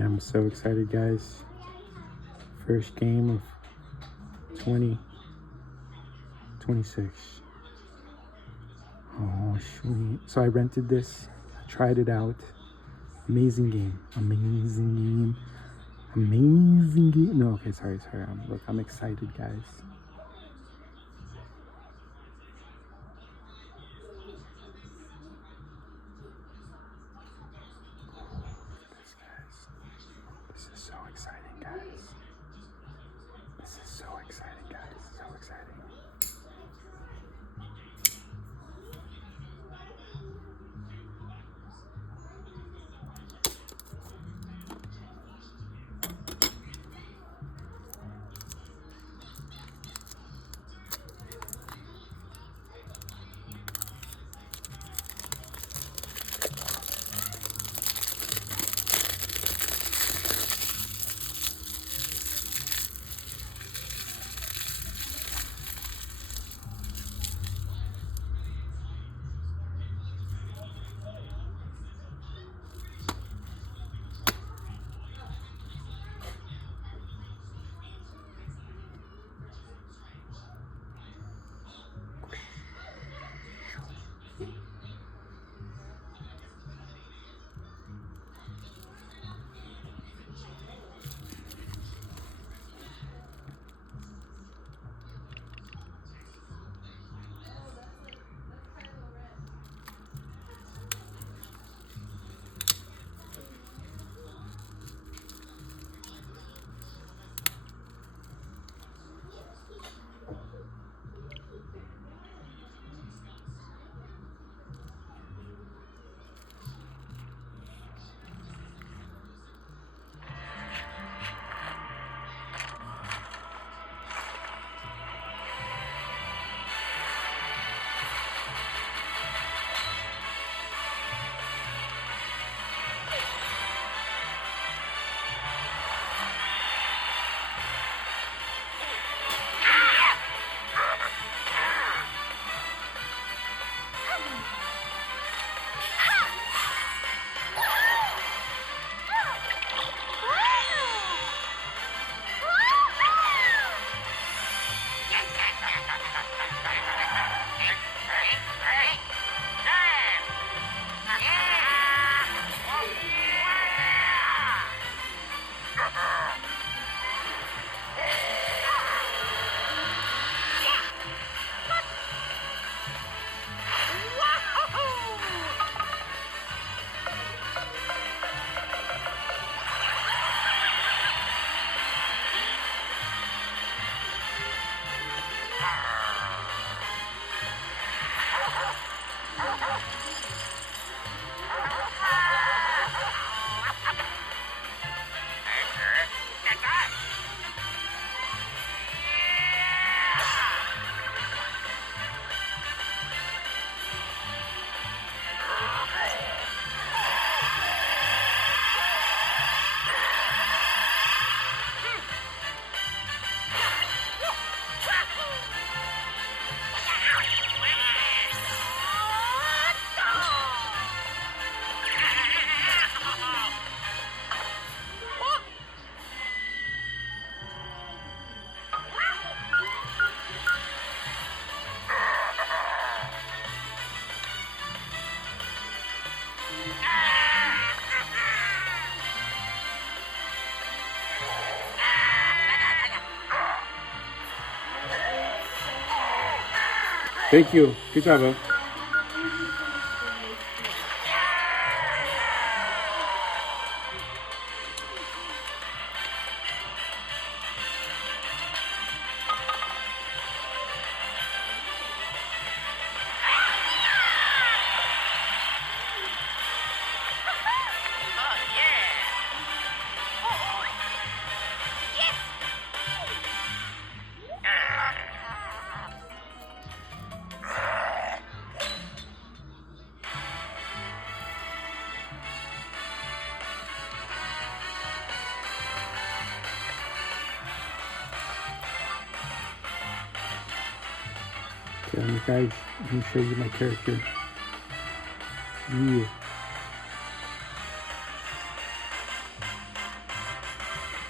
Okay, I'm so excited, guys. First game of 2026. Oh, sweet. So I rented this, tried it out. Amazing game. Amazing game. Amazing game. No, okay, sorry. Look, I'm excited, guys. This, guys. This is so exciting, guys. This is so exciting, guys. So exciting. Thank you. Good job, bud. Okay, guys, let me show you my character. Yeah.